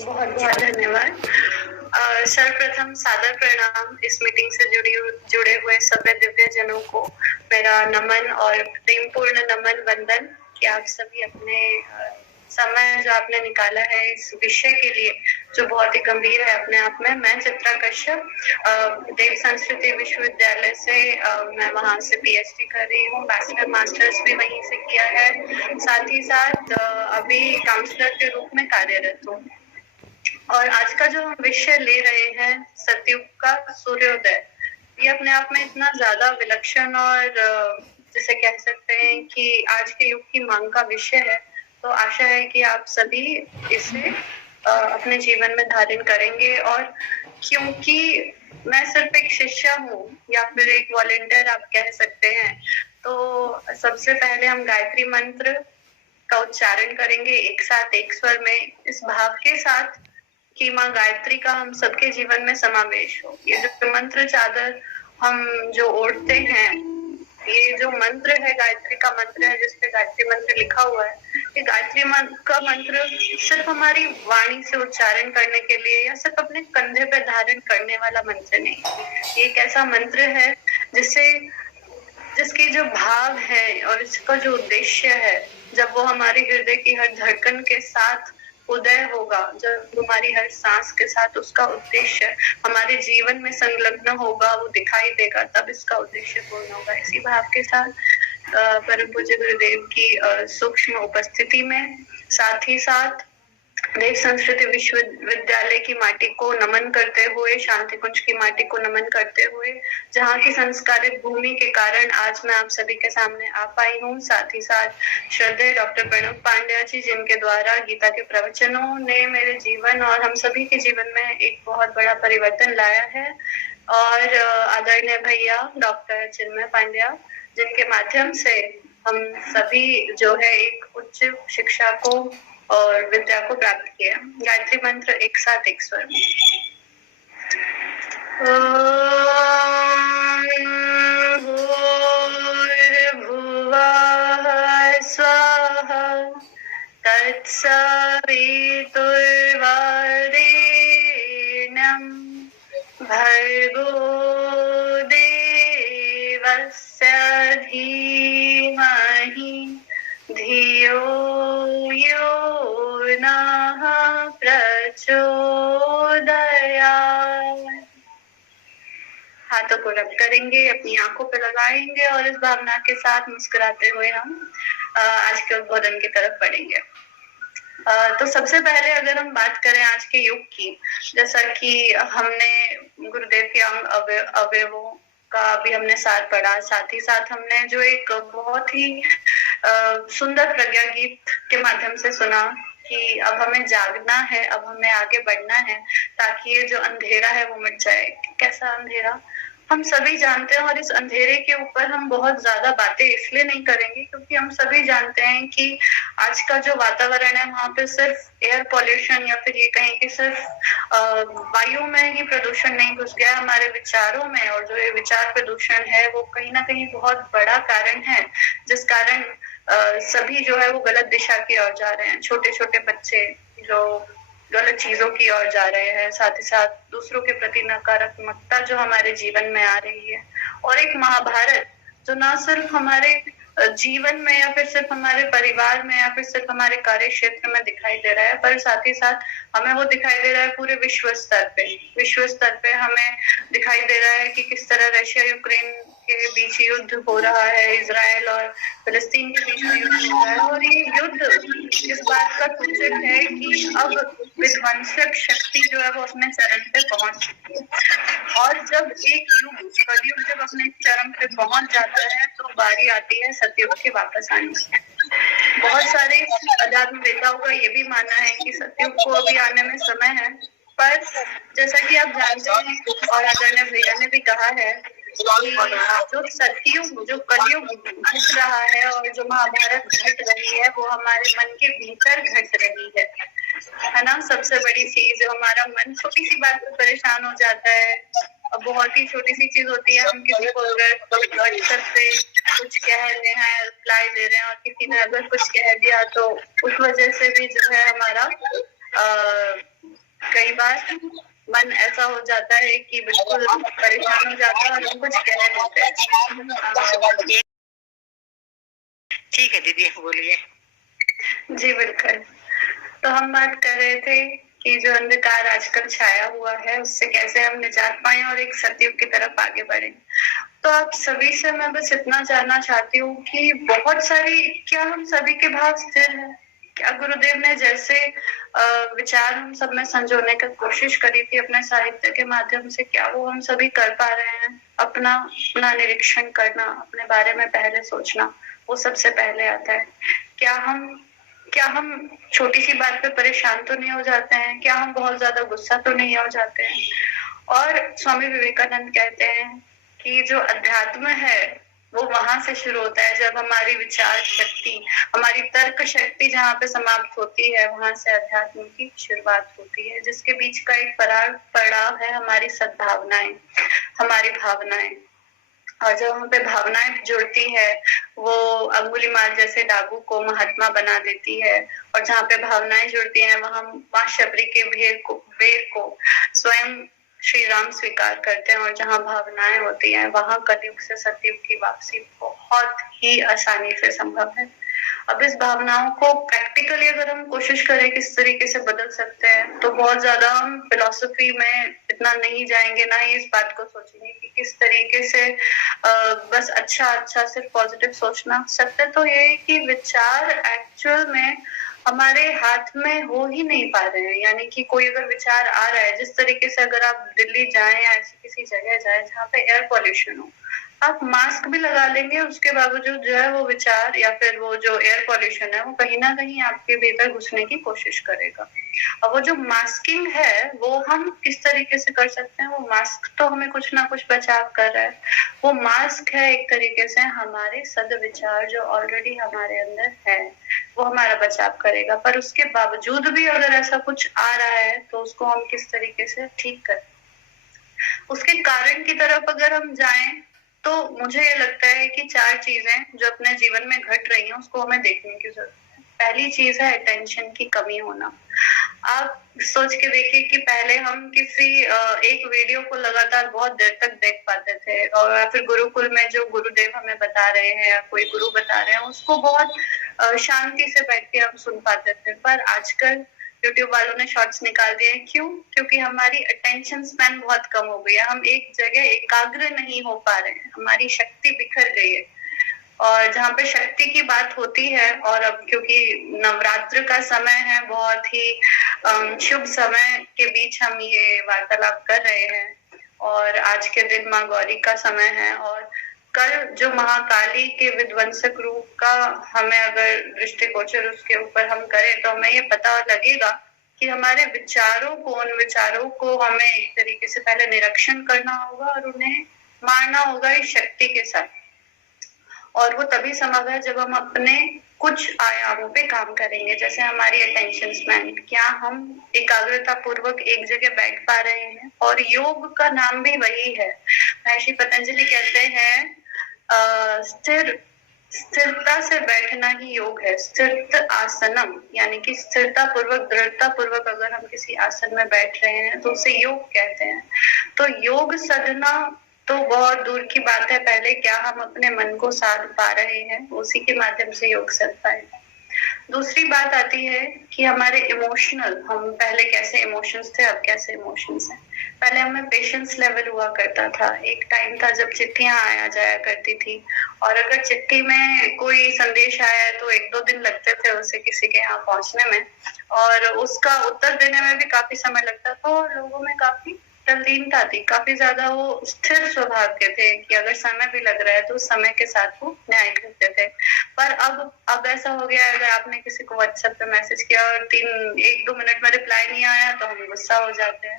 बहुत बहुत धन्यवाद। सर्वप्रथम सादर प्रणाम। इस मीटिंग से जुड़े हुए सभी दिव्य जनों को मेरा नमन और प्रेमपूर्ण नमन वंदन कि आप सभी अपने समय जो आपने निकाला है इस विषय के लिए जो बहुत ही गंभीर है अपने आप में। मैं चित्रा कश्यप देव संस्कृति विश्वविद्यालय से मैं वहाँ से पीएचडी कर रही हूँ। बैचलर मास्टर्स भी वहीं से किया है। साथ ही साथ अभी काउंसलर के रूप में कार्यरत हूँ। और आज का जो हम विषय ले रहे हैं सतयुग का सूर्योदय, ये अपने आप में इतना ज्यादा विलक्षण और जिसे कह सकते हैं कि आज के युग की मांग का विषय है। तो आशा है कि आप सभी इसे अपने जीवन में धारण करेंगे। और क्योंकि मैं सिर्फ एक शिष्या हूँ या फिर एक वॉलंटियर आप कह सकते हैं, तो सबसे पहले हम गायत्री मंत्र का उच्चारण करेंगे एक साथ एक स्वर में, इस भाव के साथ कि माँ गायत्री का हम सबके जीवन में समावेश हो। ये जो मंत्र चादर हम जो ओढ़ते हैं, ये जो मंत्र है गायत्री का मंत्र है जिसपे गायत्री मंत्र लिखा हुआ है, ये गायत्री का मंत्र सिर्फ हमारी वाणी से उच्चारण करने के लिए या सिर्फ अपने कंधे पे धारण करने वाला मंत्र नहीं। ये एक ऐसा मंत्र है जिसकी जो भाव है और इसका जो उद्देश्य है, जब वो हमारे हृदय की हर धड़कन के साथ उदय होगा, जब हमारी हर सांस के साथ उसका उद्देश्य हमारे जीवन में संलग्न होगा, वो दिखाई देगा, तब इसका उद्देश्य पूर्ण होगा। इसी भाव के साथ परम पूज्य गुरुदेव की सूक्ष्म उपस्थिति में, साथ ही साथ देव संस्कृति विश्वविद्यालय की माटी को नमन करते हुए, शांति कुंज की माटी को नमन करते हुए, जहाँ की संस्कारित भूमि के कारण आज मैं आप सभी के सामने आ पाई हूँ। साथ ही साथ श्रद्धेय डॉक्टर प्रणव पांड्या जी, जिनके द्वारा गीता के प्रवचनों ने मेरे जीवन और हम सभी के जीवन में एक बहुत बड़ा परिवर्तन लाया है। और आदरणीय भैया डॉक्टर चिन्मय पांड्या, जिनके माध्यम से हम सभी जो है एक उच्च शिक्षा को और विद्या को प्राप्त किया। गायत्री मंत्र एक साथ एक स्वर में। भूर्भुवः स्वः तत्सवितुर्वरेण्यं भर्गो देवस्य धीमहि धियो यो नः प्रचोदयात्। हाथों को रब करेंगे, अपनी आंखों पे लगाएंगे और इस भावना के साथ मुस्कुराते हुए हम आज के उद्बोधन की तरफ बढ़ेंगे। तो सबसे पहले अगर हम बात करें आज के युग की, जैसा कि हमने गुरुदेव के अंग अवयवों का भी हमने साथ पढ़ा, साथ ही साथ हमने जो एक बहुत ही सुंदर प्रज्ञा गीत के माध्यम से सुना कि अब हमें जागना है, अब हमें आगे बढ़ना है ताकि ये जो अंधेरा है वो मिट जाए। कैसा अंधेरा हम सभी जानते हैं, और इस अंधेरे के ऊपर हम बहुत ज्यादा बातें इसलिए नहीं करेंगे क्योंकि हम सभी जानते हैं कि आज का जो वातावरण है वहाँ पे सिर्फ एयर पॉल्यूशन या फिर ये कहें कि सिर्फ वायु में ही प्रदूषण नहीं घुस गया, हमारे विचारों में। और जो ये विचार प्रदूषण है वो कहीं ना कहीं बहुत बड़ा कारण है, जिस कारण सभी जो है वो गलत दिशा की ओर जा रहे हैं। छोटे छोटे बच्चे जो गलत चीजों की ओर जा रहे हैं, साथ ही साथ दूसरों के प्रति नकारात्मकता जो हमारे जीवन में आ रही है। और एक महाभारत जो ना सिर्फ हमारे जीवन में या फिर सिर्फ हमारे परिवार में या फिर सिर्फ हमारे कार्य क्षेत्र में दिखाई दे रहा है, पर साथ ही साथ हमें वो दिखाई दे रहा है पूरे विश्व स्तर पे हमें दिखाई दे रहा है कि किस तरह रशिया यूक्रेन के बीच युद्ध हो रहा है, इजराइल और फिलिस्तीन के बीच में युद्ध हो रहा है। और ये युद्ध इस बात का सूचक है कि अब विध्वंसक शक्ति जो है वो अपने चरम पे पहुंच चुकी है। और जब एक युग कलयुग जब अपने चरम पे पहुंच जाता है तो बारी आती है सतयुग के वापस आने की। बहुत सारे अध्यात्मवेताओं का ये भी मानना है कि सतयुग को अभी आने में समय है, पर जैसा कि आप जानते हैं और आदरणीय भैया ने भी कहा है कि जो सतयुग जो कलयुग घट रहा है और जो महाभारत घट रही है वो हमारे मन के भीतर घट रही है ना। सबसे बड़ी चीज हमारा मन छोटी सी बात पर परेशान हो जाता है। बहुत ही छोटी सी चीज होती है, हम किसी को अगर व्हाट्सएप पे कुछ कह रहे हैं, रिप्लाई दे रहे हैं और किसी ने अगर कुछ कह दिया तो उस वजह से भी जो है हमारा कई बार मन ऐसा हो जाता है कि बिल्कुल परेशान हो जाता है और हम कुछ कह देते हैं। ठीक है दीदी, बोलिए। जी बिल्कुल। तो हम बात कर रहे थे कि जो अंधकार आजकल छाया हुआ है उससे कैसे हम निजात पाएं और एक सतयुग की तरफ आगे बढ़े। तो आप सभी से मैं बस इतना जानना चाहती हूँ कि बहुत सारी, क्या हम सभी के भाव स्थिर हैं? क्या गुरुदेव ने जैसे विचार हम सब में संजोने की कोशिश करी थी अपने साहित्य के माध्यम से, क्या वो हम सभी कर पा रहे हैं? अपना अपना निरीक्षण करना, अपने बारे में पहले सोचना, वो सबसे पहले आता है। क्या हम छोटी सी बात पे परेशान तो नहीं हो जाते हैं? क्या हम बहुत ज्यादा गुस्सा तो नहीं हो जाते हैं? और स्वामी विवेकानंद कहते हैं कि जो अध्यात्म है वो वहां से शुरू होता है जब हमारी विचार शक्ति, हमारी तर्क शक्ति जहाँ पे समाप्त होती है, वहां से अध्यात्म की शुरुआत होती है, जिसके बीच का एक पड़ाव है हमारी सद्भावनाएं, हमारी भावनाएं। और जब हम पे भावनाएं जुड़ती है, वो अंगुलीमाल जैसे डाकू को महात्मा बना देती है। और जहाँ पे भावनाएं जुड़ती हैं, वहाँ शबरी के बेर को स्वयं श्री राम स्वीकार करते हैं। और जहाँ भावनाएं होती हैं, वहाँ कलयुग से सतयुग की वापसी बहुत ही आसानी से संभव है। अब इस भावनाओं को प्रैक्टिकली अगर हम कोशिश करें किस तरीके से बदल सकते हैं, तो बहुत ज्यादा हम फिलॉसफी में इतना नहीं जाएंगे, ना ही इस बात को सोचेंगे कि किस तरीके से बस अच्छा सिर्फ पॉजिटिव सोचना। सत्य तो ये है कि विचार एक्चुअल में हमारे हाथ में हो ही नहीं पा रहे हैं। यानी कि कोई अगर विचार आ रहा है, जिस तरीके से अगर आप दिल्ली जाएं या ऐसी किसी जगह जाएं जहाँ पे एयर पॉल्यूशन हो, आप मास्क भी लगा लेंगे, उसके बावजूद जो है वो विचार या फिर वो जो एयर पॉल्यूशन है वो कहीं ना कहीं आपके भीतर घुसने की कोशिश करेगा। और वो जो मास्किंग है वो हम किस तरीके से कर सकते हैं? वो मास्क तो हमें कुछ ना कुछ बचाव कर रहा है। वो मास्क है एक तरीके से हमारे सद्विचार जो ऑलरेडी हमारे अंदर है, वो हमारा बचाव करेगा। पर उसके बावजूद भी अगर ऐसा कुछ आ रहा है तो उसको हम किस तरीके से ठीक करें? उसके कारण की तरफ अगर हम जाएं तो मुझे ये लगता है कि 4 चीजें जो अपने जीवन में घट रही हैं उसको हमें देखने की जरूरत है। पहली चीज है अटेंशन की कमी होना। आप सोच के देखिए कि पहले हम किसी एक वीडियो को लगातार बहुत देर तक देख पाते थे, और फिर गुरुकुल में जो गुरुदेव हमें बता रहे हैं या कोई गुरु बता रहे हैं उसको बहुत शांति से बैठ के हम सुन पाते थे। पर आजकल यूट्यूब वालों ने शॉर्ट्स निकाल दिए हैं। क्यों? क्योंकि हमारी अटेंशन स्पैन बहुत कम हो गई है, हम एक जगह एकाग्र नहीं हो पा रहे हैं, हमारी शक्ति बिखर गई है। और जहाँ पे शक्ति की बात होती है, और अब क्योंकि नवरात्र का समय है, बहुत ही शुभ समय के बीच हम ये वार्तालाप कर रहे हैं, और आज के दिन माँ गौरी का समय है, और कल जो महाकाली के विध्वंसक रूप का हमें अगर दृष्टिगोचर उसके ऊपर हम करें तो हमें ये पता लगेगा कि हमारे विचारों को, उन विचारों को हमें एक तरीके से पहले निरीक्षण करना होगा और उन्हें मारना होगा इस शक्ति के साथ। और वो तभी संभव है जब हम अपने कुछ आयामों पे काम करेंगे, जैसे हमारी अटेंशन स्पैन। क्या हम एकाग्रता पूर्वक एक जगह बैठ पा रहे हैं? और योग का नाम भी वही है। महर्षि पतंजलि कहते हैं स्थिरता से बैठना ही योग है। स्थिर आसनम, यानी कि स्थिरता पूर्वक, दृढ़ता पूर्वक अगर हम किसी आसन में बैठ रहे हैं तो उसे योग कहते हैं। तो योग साधना तो बहुत दूर की बात है, पहले क्या हम अपने मन को साध पा रहे हैं, उसी के माध्यम से योग साध पाएगा। दूसरी बात आती है कि हमारे इमोशनल, हम पहले कैसे इमोशंस थे, अब कैसे इमोशंस हैं। पहले हमें पेशेंस लेवल हुआ करता था। एक टाइम था जब चिट्ठियां आया जाया करती थी, और अगर चिट्ठी में कोई संदेश आया है तो 1-2 दिन लगते थे उसे किसी के यहाँ पहुंचने में, और उसका उत्तर देने में भी काफी समय लगता था, और लोगों में काफी तल्लीनता थी, काफी ज्यादा वो स्थिर स्वभाव के थे कि अगर समय भी लग रहा है तो समय के साथ वो न्याय करते थे। पर अब ऐसा हो गया है, अगर आपने किसी को व्हाट्सएप पे मैसेज किया और 1-2 मिनट में रिप्लाई नहीं आया तो हम गुस्सा हो जाते हैं।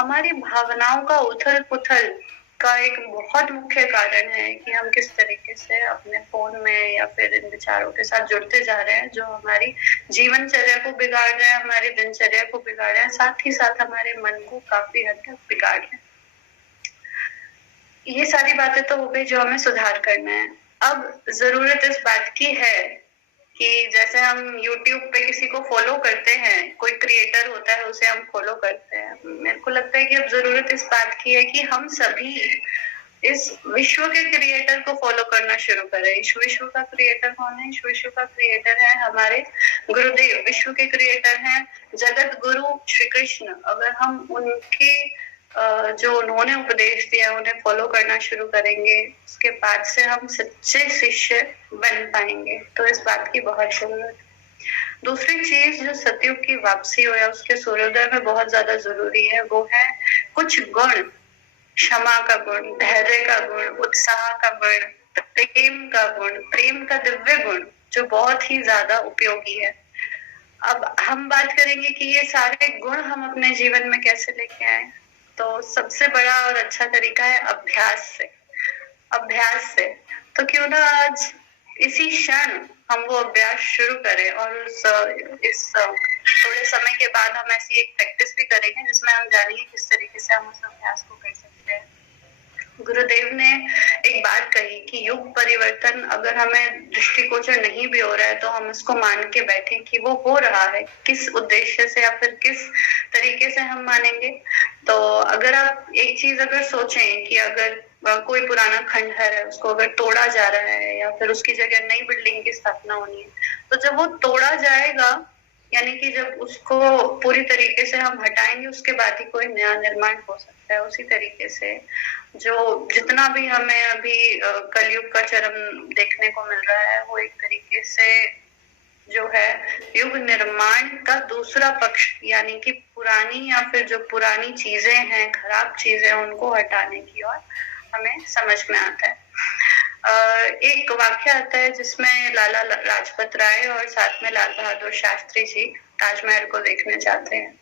हमारी भावनाओं का उथल पुथल का एक बहुत मुख्य कारण है कि हम किस तरीके से अपने फोन में या फिर इन विचारों के साथ जुड़ते जा रहे हैं, जो हमारी जीवनचर्या को बिगाड़ रहे हैं, हमारी दिनचर्या को बिगाड़ रहे हैं, साथ ही साथ हमारे मन को काफी हद तक बिगाड़ रहे हैं। ये सारी बातें तो हो गई जो हमें सुधार करना है। अब जरूरत इस बात की है कि जैसे हम YouTube पे किसी को फॉलो करते हैं, कोई क्रिएटर होता है उसे हम फॉलो करते हैं, मेरे को लगता है कि अब जरूरत इस बात की है कि हम सभी इस विश्व के क्रिएटर को फॉलो करना शुरू करें। इस विश्व का क्रिएटर कौन है? इस विश्व का क्रिएटर है हमारे गुरुदेव। विश्व के क्रिएटर हैं जगत गुरु श्री कृष्ण। अगर हम उनके जो उन्होंने उपदेश दिया उन्हें फॉलो करना शुरू करेंगे, उसके बाद से हम सच्चे शिष्य बन पाएंगे। तो इस बात की बहुत जरूरत है। दूसरी चीज जो सतयुग की वापसी हो या उसके सूर्योदय में बहुत ज्यादा जरूरी है, वो है कुछ गुण। क्षमा का गुण, धैर्य का गुण, उत्साह का गुण, प्रेम का गुण, प्रेम का दिव्य गुण, जो बहुत ही ज्यादा उपयोगी है। अब हम बात करेंगे कि ये सारे गुण हम अपने जीवन में कैसे लेके आए। तो सबसे बड़ा और अच्छा तरीका है अभ्यास से। अभ्यास से तो क्यों ना आज इसी क्षण हम वो अभ्यास शुरू करें और इस थोड़े समय के बाद हम ऐसी एक प्रैक्टिस भी करेंगे जिसमें हम जानेंगे किस तरीके से हम उस अभ्यास को कर सकते हैं। गुरुदेव ने एक बात कही कि युग परिवर्तन अगर हमें दृष्टिगोचर नहीं भी हो रहा है तो हम इसको मान के बैठे कि वो हो रहा है, किस उद्देश्य से या फिर किस तरीके से हम मानेंगे। तो अगर आप एक चीज अगर सोचें कि अगर कोई पुराना खंडहर है उसको अगर तोड़ा जा रहा है या फिर उसकी जगह नई बिल्डिंग की स्थापना होनी है, तो जब वो तोड़ा जाएगा यानी कि जब उसको पूरी तरीके से हम हटाएंगे उसके बाद ही कोई नया निर्माण हो सकता है। उसी तरीके से जो जितना भी हमें अभी कलयुग का चरम देखने को मिल रहा है वो एक तरीके से जो है युग निर्माण का दूसरा पक्ष, यानी कि पुरानी या फिर जो पुरानी चीजें हैं, खराब चीजें, उनको हटाने की ओर हमें समझ में आता है। एक वाक्य आता है जिसमें लाला लाजपत राय और साथ में लाल बहादुर शास्त्री जी ताजमहल को देखने जाते हैं।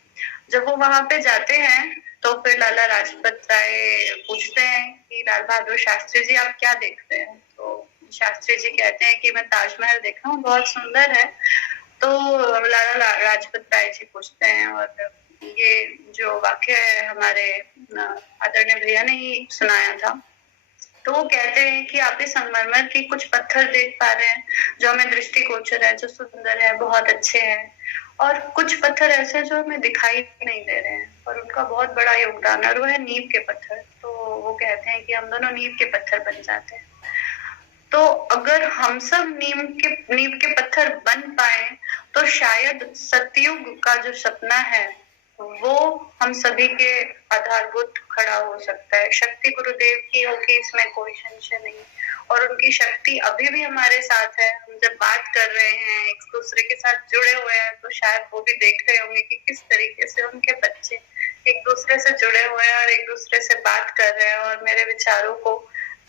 जब वो वहां पे जाते हैं तो फिर लाला लाजपत राय पूछते हैं कि लाल बहादुर शास्त्री जी आप क्या देखते हैं? तो शास्त्री जी कहते हैं कि मैं ताजमहल देखा हूँ, बहुत सुंदर है। तो लाला लाजपत राय जी पूछते हैं, और ये जो वाक्य है हमारे आदरणीय भैया ने ही सुनाया था, तो वो कहते हैं कि आप इस संगमरमर की कुछ पत्थर देख पा रहे हैं जो हमें दृष्टिगोचर है, जो सुंदर है, बहुत अच्छे हैं, और कुछ पत्थर ऐसे जो हमें दिखाई नहीं दे रहे हैं और उनका बहुत बड़ा योगदान है, और वो है नीम के पत्थर। तो वो कहते हैं कि हम दोनों नीम के पत्थर बन जाते हैं। तो अगर हम सब नीम के पत्थर बन पाए तो शायद सतयुग का जो सपना है वो हम सभी के आधारभूत खड़ा हो सकता है। शक्ति गुरुदेव की होगी, इसमें कोई संशय नहीं, और उनकी शक्ति अभी भी हमारे साथ है। हम जब बात कर रहे हैं, एक दूसरे के साथ जुड़े हुए हैं, तो शायद वो भी देख रहे होंगे कि किस तरीके से उनके बच्चे एक दूसरे से जुड़े हुए हैं और एक दूसरे से बात कर रहे हैं और मेरे विचारों को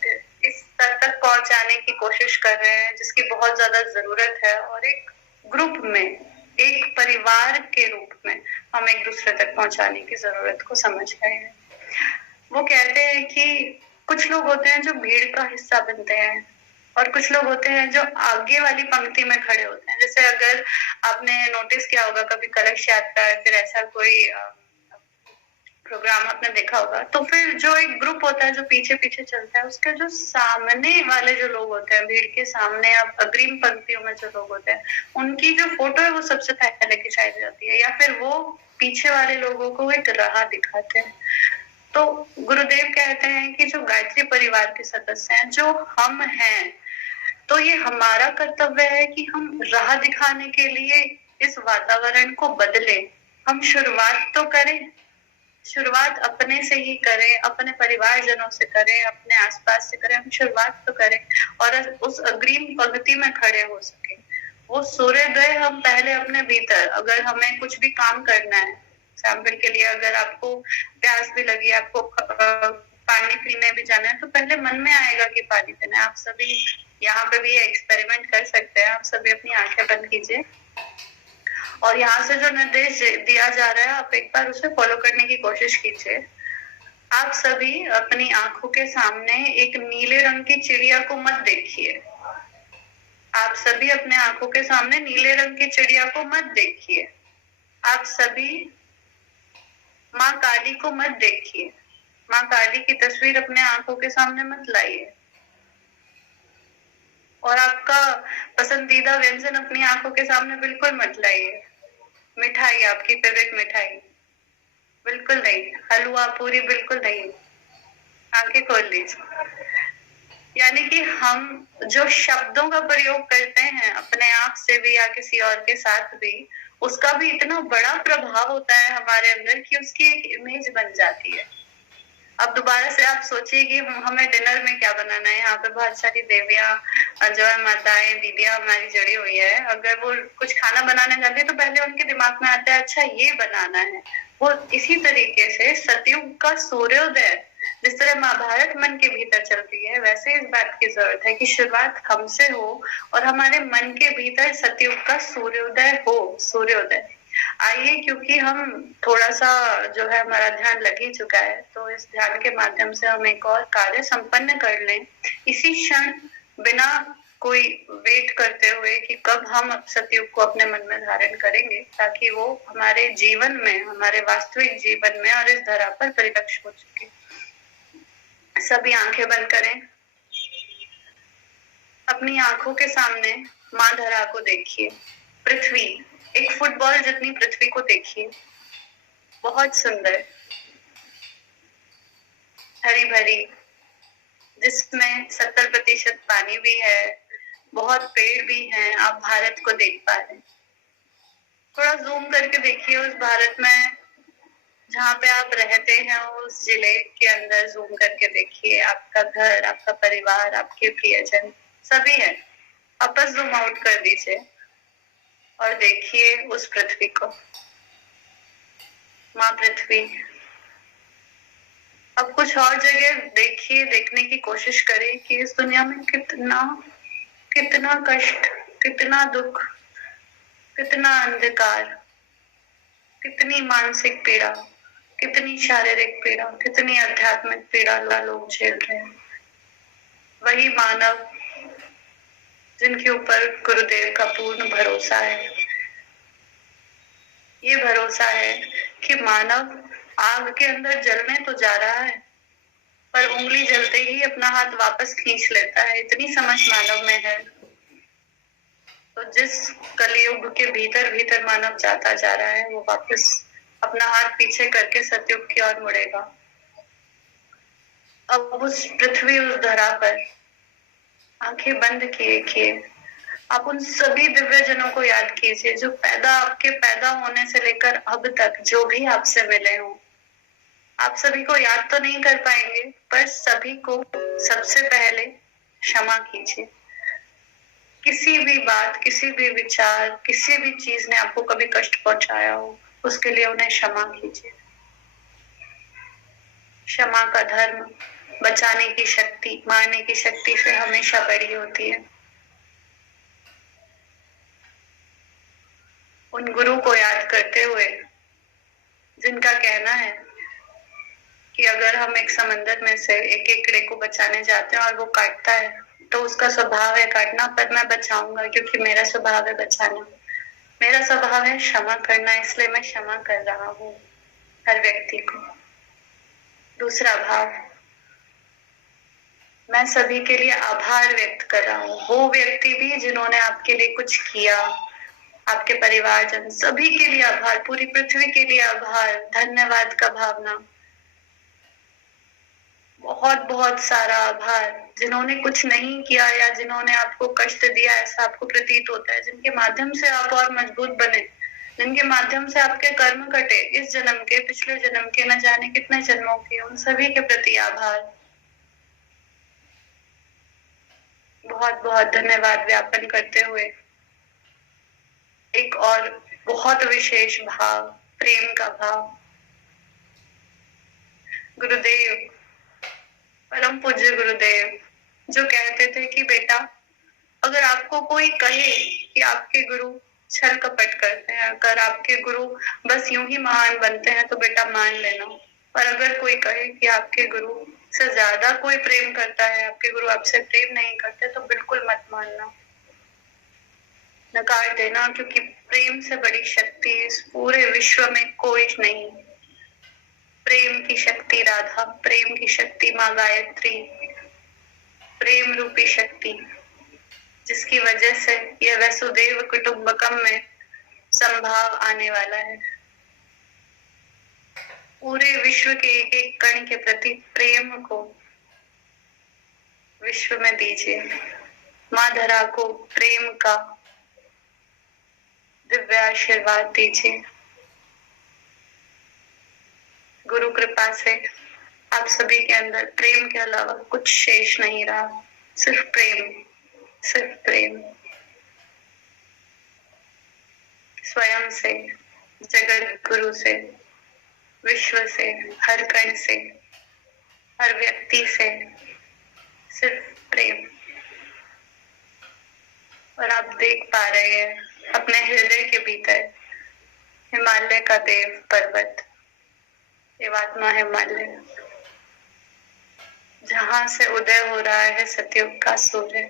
इस स्तर तक पहुंचाने की कोशिश कर रहे हैं जिसकी बहुत ज्यादा जरूरत है। और एक ग्रुप में, एक परिवार के रूप में हम एक दूसरे तक पहुंचाने की जरूरत को समझ रहे हैं। वो कहते हैं कि कुछ लोग होते हैं जो भीड़ का हिस्सा बनते हैं और कुछ लोग होते हैं जो आगे वाली पंक्ति में खड़े होते हैं। जैसे अगर आपने नोटिस किया होगा कभी कलश यात्रा या फिर ऐसा कोई प्रोग्राम आपने देखा होगा, तो फिर जो एक ग्रुप होता है जो पीछे पीछे चलता है, उसके जो सामने वाले जो लोग होते हैं, भीड़ के सामने अब अग्रिम पंक्तियों में जो लोग होते हैं, उनकी जो फोटो है वो सबसे पहले खिंचाई जाती है, या फिर वो पीछे वाले लोगों को एक राह दिखाते हैं। तो गुरुदेव कहते हैं कि जो गायत्री परिवार के सदस्य हैं, जो हम हैं, तो ये हमारा कर्तव्य है कि हम राह दिखाने के लिए इस वातावरण को बदले। हम शुरुआत तो करें, शुरुआत अपने से ही करें, अपने परिवारजनों से करें, अपने आसपास से करें। हम शुरुआत तो करें और उस अग्रिम पंक्ति में खड़े हो सके। वो सूर्योदय हम पहले अपने भीतर, अगर हमें कुछ भी काम करना है, एग्जाम्पल के लिए अगर आपको प्यास भी लगी, आपको पानी पीने भी जाना है, तो पहले मन में आएगा कि पानी पीना है। आप सभी यहाँ पे भी एक्सपेरिमेंट कर सकते हैं। आप सभी अपनी आंखें बंद कीजिए और यहाँ से जो निर्देश दिया जा रहा है आप एक बार उसे फॉलो करने की कोशिश कीजिए। आप सभी अपनी आंखों के सामने एक नीले रंग की चिड़िया को मत देखिए। आप सभी अपने आंखों के सामने नीले रंग की चिड़िया को मत देखिए। आप सभी माँ काली को मत देखिए। माँ काली की तस्वीर अपने आंखों के सामने मत लाइए। और आपका पसंदीदा व्यंजन अपनी आंखों के सामने बिल्कुल मत लाइए। मिठाई, आपकी फेवरेट मिठाई बिल्कुल नहीं, हलवा पूरी बिल्कुल नहीं। आंखें खोल लीजिए। यानी कि हम जो शब्दों का प्रयोग करते हैं अपने आप से भी या किसी और के साथ भी, उसका भी इतना बड़ा प्रभाव होता है हमारे अंदर कि उसकी एक इमेज बन जाती है। अब दोबारा से आप सोचिए कि हमें डिनर में क्या बनाना है। यहाँ पे बहुत सारी देवियां जो है, माताएं, दीदियां हमारी जुड़ी हुई है। अगर वो कुछ खाना बनाने जाती है तो पहले उनके दिमाग में आता है अच्छा ये बनाना है। वो इसी तरीके से सतयुग का सूर्योदय जिस तरह महाभारत मन के भीतर चलती है, वैसे इस बात की जरूरत है कि शुरुआत हमसे हो और हमारे मन के भीतर सतयुग का सूर्योदय हो। सूर्योदय आइए, क्योंकि हम थोड़ा सा जो है हमारा ध्यान लग ही चुका है, तो इस ध्यान के माध्यम से हम एक और कार्य संपन्न कर लें इसी क्षण, बिना कोई वेट करते हुए कि कब हम सतयुग को अपने मन में धारण करेंगे, ताकि वो हमारे जीवन में, हमारे वास्तविक जीवन में और इस धरा पर परिलक्ष हो चुके। सभी आंखें बंद करें। अपनी आंखों के सामने माँ धरा को देखिए। पृथ्वी, एक फुटबॉल जितनी पृथ्वी को देखिए, बहुत सुंदर, हरी भरी, जिसमें 70% पानी भी है, बहुत पेड़ भी हैं। आप भारत को देख पा रहे हैं। थोड़ा जूम करके देखिए उस भारत में जहाँ पे आप रहते हैं, उस जिले के अंदर जूम करके देखिए। आपका घर, आपका परिवार, आपके प्रियजन सभी है। आप बस जूम आउट कर दीजिए और देखिए उस पृथ्वी को, माँ पृथ्वी। अब कुछ और जगह देखिए, देखने की कोशिश करें कि इस दुनिया में कितना कितना कष्ट, कितना दुख, कितना अंधकार, कितनी मानसिक पीड़ा, कितनी शारीरिक पीड़ा, कितनी आध्यात्मिक पीड़ा लोग झेल रहे हैं। वही मानव जिनके ऊपर गुरुदेव का पूर्ण भरोसा है। ये भरोसा है कि मानव आग के अंदर जलने तो जा रहा है, पर उंगली जलते ही अपना हाथ वापस खींच लेता है। इतनी समझ मानव में है। तो जिस कलयुग के भीतर भीतर मानव जाता जा रहा है, वो वापस अपना हाथ पीछे करके सतयुग की ओर मुड़ेगा। अब उस पृथ्वी, उस धरा पर आंखें बंद किए आप उन सभी दिव्य जनों को याद कीजिए जो आपके पैदा होने से लेकर अब तक जो भी आपसे मिले हों। आप सभी को याद तो नहीं कर पाएंगे, पर सभी को सबसे पहले क्षमा कीजिए। किसी भी बात, किसी भी विचार, किसी भी चीज ने आपको कभी कष्ट पहुंचाया हो, उसके लिए उन्हें क्षमा कीजिए। क्षमा का धर्म बचाने की शक्ति, मारने की शक्ति से हमेशा बड़ी होती है। उन गुरु को याद करते हुए जिनका कहना है कि अगर हम एक समंदर में से एक केकड़े को बचाने जाते हैं और वो काटता है, तो उसका स्वभाव है काटना, पर मैं बचाऊंगा क्योंकि मेरा स्वभाव है बचाना। मेरा स्वभाव है क्षमा करना, इसलिए मैं क्षमा कर रहा हूँ हर व्यक्ति को। दूसरा भाव, मैं सभी के लिए आभार व्यक्त कर रहा हूँ। वो व्यक्ति भी जिन्होंने आपके लिए कुछ किया, आपके परिवारजन, सभी के लिए आभार, पूरी पृथ्वी के लिए आभार, धन्यवाद का भावना, बहुत बहुत सारा आभार। जिन्होंने कुछ नहीं किया या जिन्होंने आपको कष्ट दिया, ऐसा आपको प्रतीत होता है, जिनके माध्यम से आप और मजबूत बने, जिनके माध्यम से आपके कर्म कटे, इस जन्म के, पिछले जन्म के, न जाने कितने जन्मों के, उन सभी के प्रति आभार, बहुत बहुत धन्यवाद ज्ञापन करते हुए एक और बहुत विशेष भाव, प्रेम का भाव। गुरुदेव, परम पूज्य गुरुदेव, जो कहते थे कि बेटा, अगर आपको कोई कहे कि आपके गुरु छल कपट करते हैं, अगर आपके गुरु बस यूं ही महान बनते हैं, तो बेटा मान लेना। पर अगर कोई कहे कि आपके गुरु से ज्यादा कोई प्रेम करता है, आपके गुरु आपसे प्रेम नहीं करते, तो बिल्कुल मत मानना, नकार देना, क्योंकि प्रेम से बड़ी शक्ति इस पूरे विश्व में कोई नहीं। प्रेम की शक्ति राधा, प्रेम की शक्ति माँ गायत्री, प्रेम रूपी शक्ति जिसकी वजह से यह वसुदेव कुटुंबकम में संभाव आने वाला है। पूरे विश्व के एक एक कण के प्रति प्रेम को विश्व में दीजिए। माँ धरा को प्रेम का दिव्य आशीर्वाद दीजिए। गुरु कृपा से आप सभी के अंदर प्रेम के अलावा कुछ शेष नहीं रहा, सिर्फ प्रेम, सिर्फ प्रेम। स्वयं से, जगत गुरु से, विश्व से, हर कण से, हर व्यक्ति से, सिर्फ प्रेम। और आप देख पा रहे हैं अपने हृदय के भीतर हिमालय का देव पर्वत, देवात्मा हिमालय, जहां से उदय हो रहा है सतयुग का सूर्य।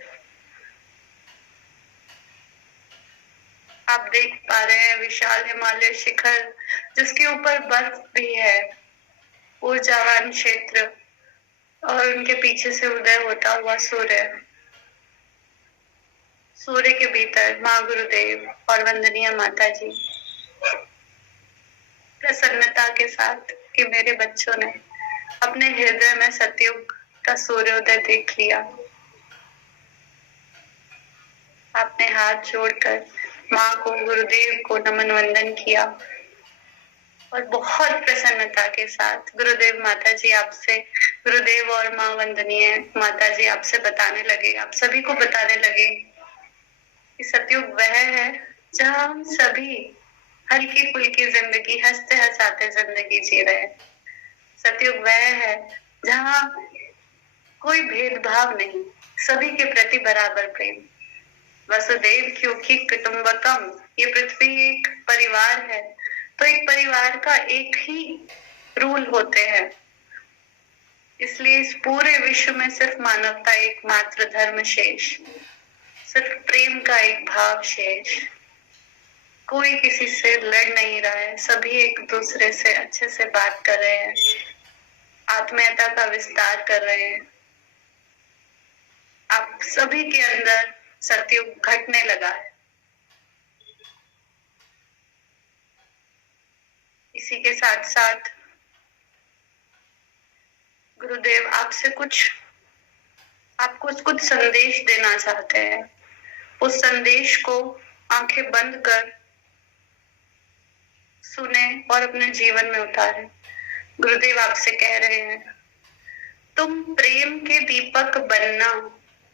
आप देख पा रहे हैं विशाल हिमालय शिखर, जिसके ऊपर बर्फ भी है, ऊर्जावान क्षेत्र, और उनके पीछे से उदय होता हुआ सूर्य। सूर्य के भीतर माँ गुरुदेव और वंदनीय माता जी प्रसन्नता के साथ कि मेरे बच्चों ने अपने हृदय में सतयुग का सूर्योदय देख लिया। आपने हाथ जोड़कर माँ को, गुरुदेव को नमन वंदन किया और बहुत प्रसन्नता के साथ गुरुदेव माता जी आपसे, गुरुदेव और माँ वंदनीय माता जी आपसे बताने लगे, आप सभी को बताने लगे कि सतयुग वह है जहाँ हम सभी हल्की फुल्की जिंदगी, हंसते हंसाते जिंदगी जी रहे हैं। सतयुग वह है जहाँ कोई भेदभाव नहीं, सभी के प्रति बराबर प्रेम। वसुदेव क्योंकि कुटुंबकम, ये पृथ्वी एक परिवार है, तो एक परिवार का एक ही रूल होते हैं। इसलिए इस पूरे विश्व में सिर्फ मानवता एकमात्र धर्म शेष, सिर्फ प्रेम का एक भाव शेष। कोई किसी से लड़ नहीं रहा है, सभी एक दूसरे से अच्छे से बात कर रहे हैं, आत्मीयता का विस्तार कर रहे हैं। आप सभी के अंदर सतयुग घटने लगा है। इसी के साथ साथ गुरुदेव आपको कुछ संदेश देना चाहते हैं। उस संदेश को आंखें बंद कर सुने और अपने जीवन में उतारे। गुरुदेव आपसे कह रहे हैं, तुम प्रेम के दीपक बनना,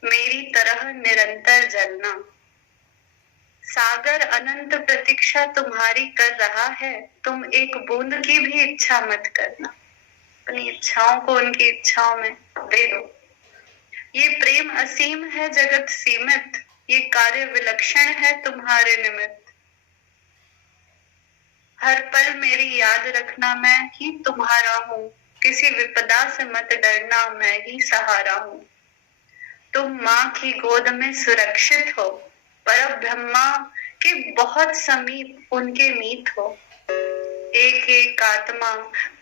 मेरी तरह निरंतर जलना। सागर अनंत प्रतीक्षा तुम्हारी कर रहा है, तुम एक बूंद की भी इच्छा मत करना। अपनी इच्छाओं को उनकी इच्छाओं में दे दो। ये प्रेम असीम है, जगत सीमित, ये कार्य विलक्षण है तुम्हारे निमित्त। हर पल मेरी याद रखना, मैं ही तुम्हारा हूँ, किसी विपदा से मत डरना, मैं ही सहारा हूँ। तुम माँ की गोद में सुरक्षित हो, पर ब्रह्मा के बहुत समीप उनके मीत हो। एक एक आत्मा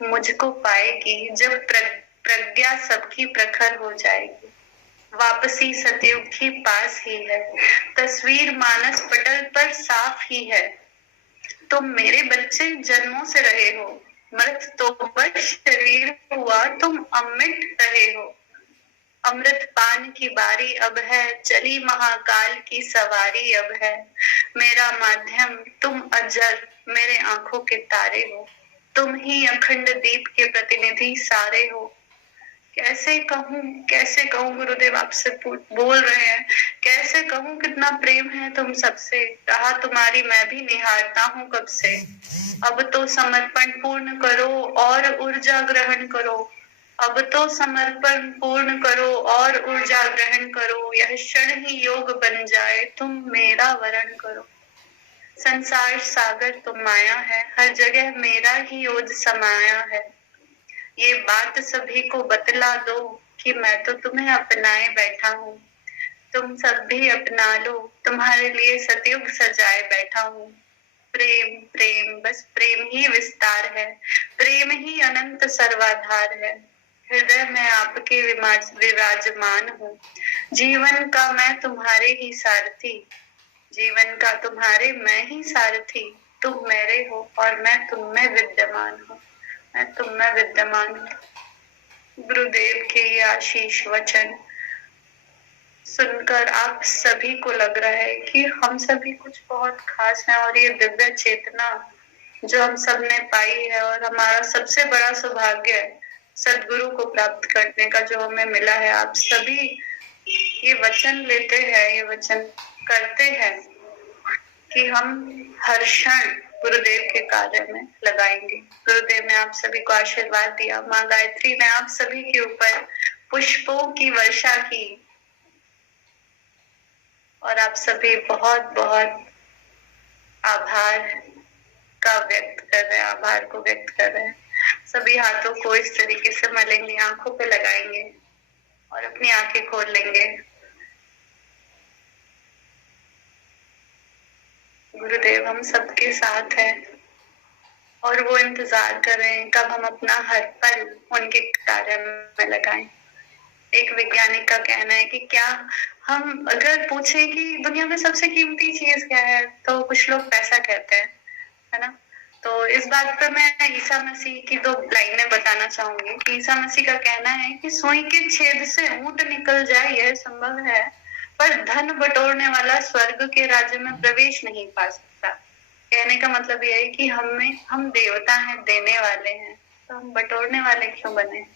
मुझको पाएगी, जब प्रज्ञा सबकी प्रखर हो जाएगी। वापसी सतयुग की पास ही है, तस्वीर मानस पटल पर साफ ही है। तुम मेरे बच्चे जन्मों से रहे हो, मृत तो बस शरीर हुआ, तुम अमृत रहे हो। अमृत पान की बारी अब है, चली महाकाल की सवारी अब है। मेरा माध्यम तुम अजर, मेरे आंखों के तारे हो। तुम ही अखंड दीप के प्रतिनिधि सारे हो। कैसे कहूँ गुरुदेव आपसे बोल रहे हैं, कैसे कहूँ कितना प्रेम है तुम सबसे। रहा तुम्हारी मैं भी निहारता हूँ कब से। अब तो समर्पण पूर्ण करो और ऊर्जा ग्रहण करो। अब तो समर्पण पूर्ण करो और ऊर्जा ग्रहण करो। यह क्षण ही योग बन जाए, तुम मेरा वरण करो। संसार सागर तुम माया है, हर जगह मेरा ही ओज समाया है। ये बात सभी को बतला दो कि मैं तो तुम्हें अपनाए बैठा हूँ। तुम सब भी अपना लो, तुम्हारे लिए सतयुग सजाए बैठा हूँ। प्रेम प्रेम, बस प्रेम ही विस्तार है, प्रेम ही अनंत सर्वाधार है। हृदय में आपके विराजमान हूँ। जीवन का मैं तुम्हारे ही सारथी, जीवन का तुम्हारे मैं ही सारथी। तुम मेरे हो और मैं तुम में विद्यमान हूँ, मैं तुम में विद्यमान हूँ। गुरुदेव के ये आशीष वचन सुनकर आप सभी को लग रहा है कि हम सभी कुछ बहुत खास है, और ये दिव्य चेतना जो हम सब ने पाई है और हमारा सबसे बड़ा सौभाग्य है सदगुरु को प्राप्त करने का जो हमें मिला है। आप सभी ये वचन लेते हैं, ये वचन करते हैं कि हम हर क्षण गुरुदेव के कार्य में लगाएंगे। गुरुदेव ने आप सभी को आशीर्वाद दिया, माँ गायत्री ने आप सभी के ऊपर पुष्पों की वर्षा की, और आप सभी बहुत बहुत आभार का व्यक्त कर रहे हैं, आभार को व्यक्त कर रहे हैं। सभी हाथों को इस तरीके से मलेंगे, आंखों पे लगाएंगे और अपनी आंखें खोल लेंगे। गुरुदेव हम सबके साथ हैं और वो इंतजार कर रहे हैं कब हम अपना हर पल उनके कार्य में लगाएं। एक वैज्ञानिक का कहना है कि क्या हम अगर पूछे कि दुनिया में सबसे कीमती चीज क्या है, तो कुछ लोग पैसा कहते हैं, है ना। तो इस बात पर मैं ईसा मसीह की दो लाइनें बताना चाहूंगी कि ईसा मसीह का कहना है कि सुई के छेद से ऊंट निकल जाए यह संभव है, पर धन बटोरने वाला स्वर्ग के राज्य में प्रवेश नहीं पा सकता। कहने का मतलब यह है कि हम देवता हैं, देने वाले हैं, तो हम बटोरने वाले क्यों बने।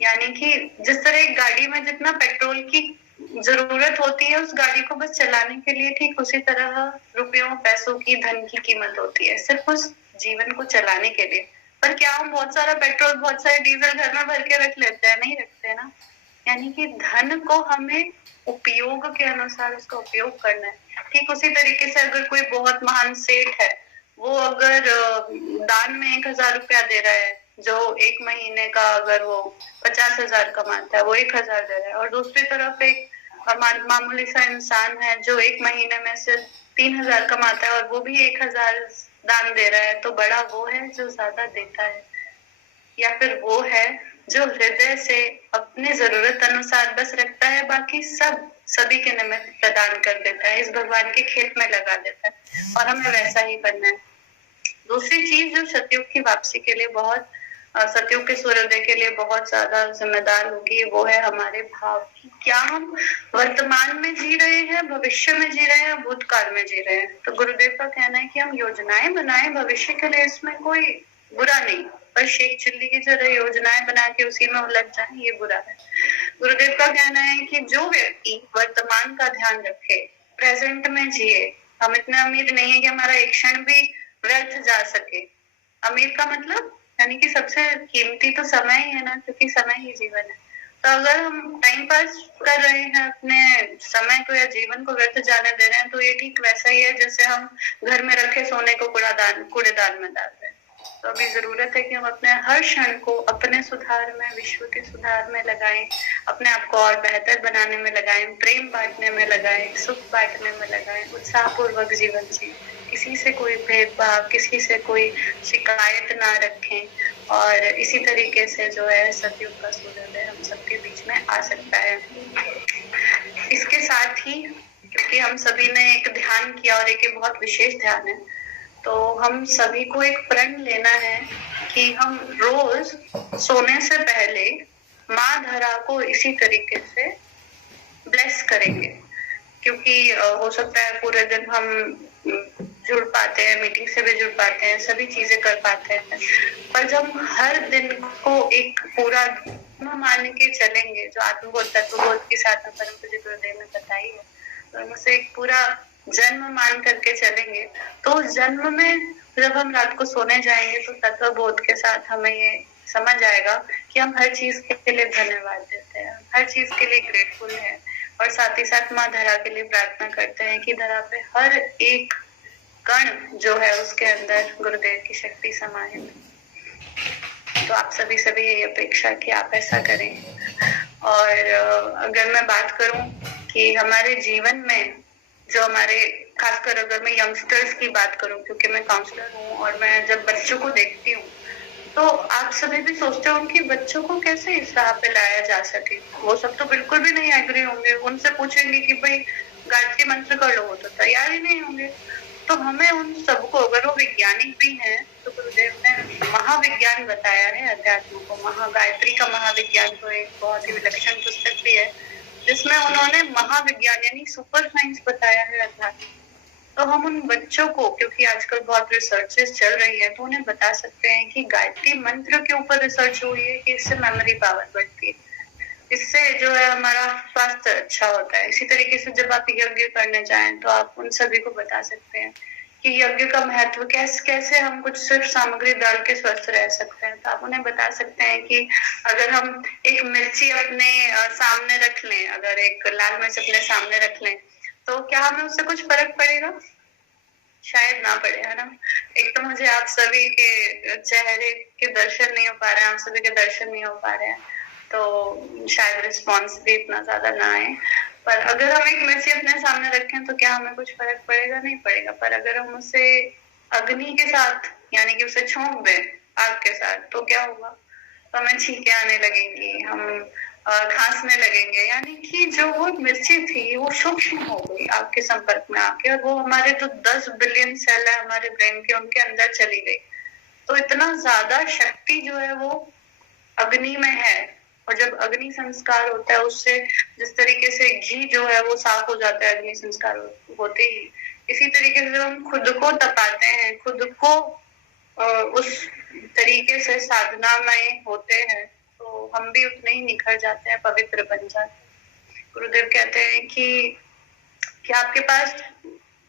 यानी कि जिस तरह एक गाड़ी में जितना पेट्रोल की जरूरत होती है उस गाड़ी को बस चलाने के लिए, ठीक उसी तरह रुपयों पैसों की धन की कीमत होती है सिर्फ उस जीवन को चलाने के लिए। पर क्या हम बहुत सारा पेट्रोल बहुत सारे डीजल घर में भर के रख लेते हैं? नहीं रखते ना। यानी कि धन को हमें उपयोग के अनुसार उसका उपयोग करना है। ठीक उसी तरीके से अगर कोई बहुत महान सेठ है, वो अगर दान में 1,000 रुपया दे रहा है, जो एक महीने का अगर वो 50,000 कमाता है वो 1,000 दे रहा है, और दूसरी तरफ एक मामूली सा इंसान है जो एक महीने में से 3,000 कमाता है और वो भी 1,000 दान दे रहा है, तो बड़ा वो है जो ज्यादा देता है, या फिर वो है जो हृदय से अपने जरूरत अनुसार बस रखता है, बाकी सब सभी के निमित्त प्रदान कर देता है, इस भगवान के खेत में लगा देता है, और हमें वैसा ही बनना है। दूसरी चीज जो सतयुग की वापसी के लिए बहुत, सतयुग के सूर्योदय के लिए बहुत ज्यादा जिम्मेदार होगी, वो है हमारे भाव की। क्या हम वर्तमान में जी रहे हैं, भविष्य में जी रहे हैं, भूतकाल में जी रहे हैं। तो गुरुदेव का कहना है कि हम योजनाएं बनाएं भविष्य के लिए, इसमें कोई बुरा नहीं, पर शेख चिल्ली की तरह योजनाएं बना के उसी में उलझ जाए ये बुरा है। गुरुदेव का कहना है कि जो व्यक्ति वर्तमान का ध्यान रखे, प्रेजेंट में जिए। हम इतने अमीर नहीं है कि हमारा एक क्षण भी व्यर्थ जा सके। अमीर का मतलब यानी कि सबसे कीमती तो समय ही है ना, क्योंकि समय ही जीवन है। तो अगर हम टाइम पास कर रहे हैं अपने समय को या जीवन को व्यर्थ जाने दे रहे हैं, तो ये ठीक वैसा ही है जैसे हम घर में रखे सोने को कूड़ेदान में डाल रहे हैं। तो अभी जरूरत है कि हम अपने हर क्षण को अपने सुधार में, विश्व के सुधार में लगाएं, अपने आप को और बेहतर बनाने में लगाएं, प्रेम बांटने में लगाएं, सुख बांटने में लगाएं, उत्साहपूर्वक जीवन जिए, किसी से कोई भेदभाव, किसी से कोई शिकायत ना रखें, और इसी तरीके से जो है सतयुग का सूर्योदय हम सबके बीच में आ सकता है। इसके साथ ही क्योंकि हम सभी ने एक ध्यान किया और एक बहुत विशेष ध्यान है, तो हम सभी को एक प्रण लेना है कि हम रोज सोने से पहले माँ धरा को इसी तरीके से ब्लेस करेंगे। क्योंकि हो सकता है पूरे दिन हम जुड़ पाते हैं, मीटिंग से भी जुड़ पाते हैं, सभी चीजें कर पाते हैं, पर जब हर दिन को एक पूरा मान के चलेंगे, जो आत्मबोध तत्वबोध की साधना परम पूज्य गुरुदेव ने बताई है, तो उनसे एक पूरा जन्म मान करके चलेंगे, तो उस जन्म में जब हम रात को सोने जाएंगे तो तत्वबोध के साथ हमें ये समझ आएगा कि हम हर चीज के लिए धन्यवाद देते हैं, हर चीज के लिए ग्रेटफुल है, और साथ ही साथ माँ धरा के लिए प्रार्थना करते हैं कि धरा पे हर एक कण जो है उसके अंदर गुरुदेव की शक्ति समाये। तो आप सभी यही अपेक्षा कि आप ऐसा करें। और अगर मैं बात करूं कि हमारे जीवन में जो हमारे, खासकर अगर मैं यंगस्टर्स की बात करूं, क्योंकि मैं काउंसलर हूं और मैं जब बच्चों को देखती हूँ तो आप सभी भी सोचते होंगे कि बच्चों को कैसे इस राह पे लाया जा सके। वो सब तो बिल्कुल भी नहीं एग्री होंगे। उनसे पूछेंगे कि भाई गायत्री मंत्र कर लो, वो तो तैयार ही नहीं होंगे। तो हमें उन सबको, अगर वो वैज्ञानिक भी हैं, तो गुरुदेव ने महाविज्ञान बताया है अध्यात्म को। महागायत्री का महाविज्ञान तो एक बहुत ही विलक्षण पुस्तक भी है, जिसमें उन्होंने महाविज्ञान यानी सुपर साइंस बताया है अध्यात्म। तो हम उन बच्चों को, क्योंकि आजकल बहुत रिसर्चेस चल रही है, तो उन्हें बता सकते हैं कि गायत्री मंत्र के ऊपर रिसर्च हुई है कि इससे मेमोरी पावर बढ़ती है, इससे जो है हमारा स्वास्थ्य अच्छा होता है। इसी तरीके से जब आप यज्ञ करने जाएं तो आप उन सभी को बता सकते हैं कि यज्ञ का महत्व कैसे हम कुछ सिर्फ सामग्री डाल के स्वस्थ रह सकते हैं। तो आप उन्हें बता सकते हैं कि अगर हम एक मिर्ची अपने सामने रख लें, अगर एक लाल मिर्च अपने सामने रख लें, तो क्या हमें उससे कुछ फर्क पड़ेगा? शायद ना पड़े, है ना। एक तो मुझे आप सभी के चेहरे के दर्शन नहीं हो पा रहे हैं, आप सभी के दर्शन नहीं हो पा रहे हैं, तो शायद रिस्पॉन्स भी इतना ज्यादा ना आए। पर अगर हम एक मिर्ची अपने सामने रखें तो क्या हमें कुछ फर्क पड़ेगा? नहीं पड़ेगा। पर अगर हम उसे अग्नि के साथ, यानी कि उसे छोंक दें आग के साथ, तो क्या होगा? तो हमें छींकें आने लगेंगी, हम खांसने लगेंगे, यानी कि जो वो मिर्ची थी वो सूक्ष्म हो गई आग के संपर्क में आके, और वो हमारे जो 10 बिलियन सेल है हमारे ब्रेन के, उनके अंदर चली गई। तो इतना ज्यादा शक्ति जो है वो अग्नि में है। और जब अग्नि संस्कार होता है, उससे जिस तरीके से घी जो है वो साफ हो जाता है अग्नि संस्कार होते ही, इसी तरीके से हम खुद को तपाते हैं, खुद को उस तरीके से साधना में होते हैं, तो हम भी उतने ही निखर जाते हैं, पवित्र बन जाते हैं। गुरुदेव कहते हैं कि आपके पास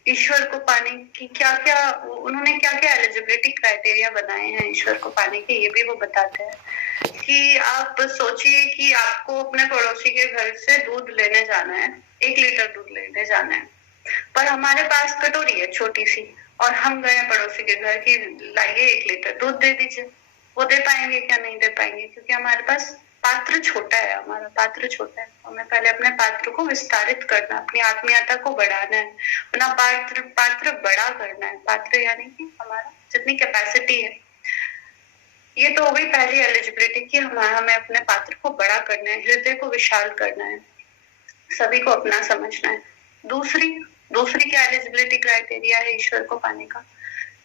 ईश्वर को पाने की क्या क्या, उन्होंने क्या क्या एलिजिबिलिटी क्राइटेरिया बनाए हैं ईश्वर को पाने के, ये भी वो बताते हैं। कि आप सोचिए कि आपको अपने पड़ोसी के घर से दूध लेने जाना है, 1 लीटर दूध लेने जाना है, पर हमारे पास कटोरी है छोटी सी, और हम गए पड़ोसी के घर की, लाइए 1 लीटर दूध दे दीजिए। वो दे पाएंगे क्या? नहीं दे पाएंगे, क्योंकि हमारे पास पात्र छोटा है, हमारा पात्र छोटा है। हमें पहले अपने पात्र को विस्तारित करना, अपनी आत्मीयता को बढ़ाना है, अपना पात्र बड़ा करना है। पात्र यानी कि हमारा जितनी कैपेसिटी है। ये तो हो गई पहली एलिजिबिलिटी कि हमें अपने पात्र को बड़ा करना है, हृदय को विशाल करना है, सभी को अपना समझना है। दूसरी क्या एलिजिबिलिटी क्राइटेरिया है ईश्वर को पाने का?